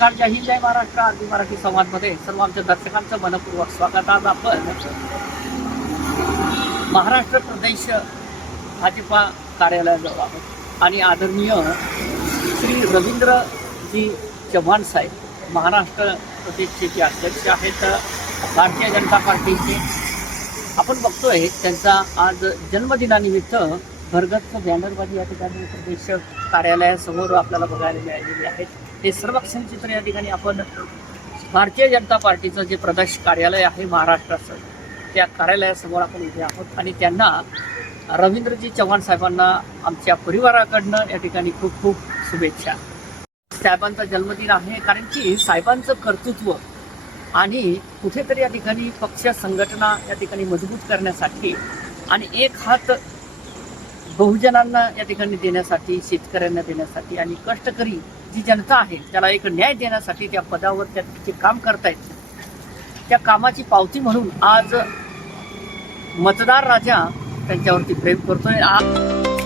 नमस्कार जय हिंद जय महाराष्ट्र. आधी मराठी संवादमध्ये सर्व आमच्या दर्शकांचं मनपूर्वक स्वागत. आज आपण महाराष्ट्र प्रदेश भाजपा कार्यालयाजवळ आहोत. आणि आदरणीय श्री रवींद्रजी चव्हाण साहेब महाराष्ट्र प्रदेशचे जे अध्यक्ष आहेत भारतीय जनता पार्टीचे. आपण बघतोय त्यांचा आज जन्मदिनानिमित्त भरगतचं बॅनरबाजी या ठिकाणी प्रदेश कार्यालयासमोर आपल्याला बघायला मिळालेली आहेत हे सर्व क्षणचित्र या ठिकाणी आपण भारतीय जनता पार्टीचं जे प्रदेश कार्यालय आहे महाराष्ट्राचं त्या कार्यालयासमोर आपण उभे आहोत. आणि त्यांना रवींद्रजी चव्हाण साहेबांना आमच्या परिवाराकडनं या ठिकाणी खूप खूप शुभेच्छा. साहेबांचा जन्मदिन आहे कारण की साहेबांचं कर्तृत्व आणि कुठेतरी या ठिकाणी पक्ष संघटना या ठिकाणी मजबूत करण्यासाठी आणि एक हात बहुजनांना या ठिकाणी देण्यासाठी शेतकऱ्यांना देण्यासाठी आणि कष्टकरी जी जनता आहे त्याला एक न्याय देण्यासाठी त्या पदावर त्या जे काम करतायत. त्या कामाची पावती म्हणून आज मतदार राजा त्यांच्यावरती प्रेम करतोय. आज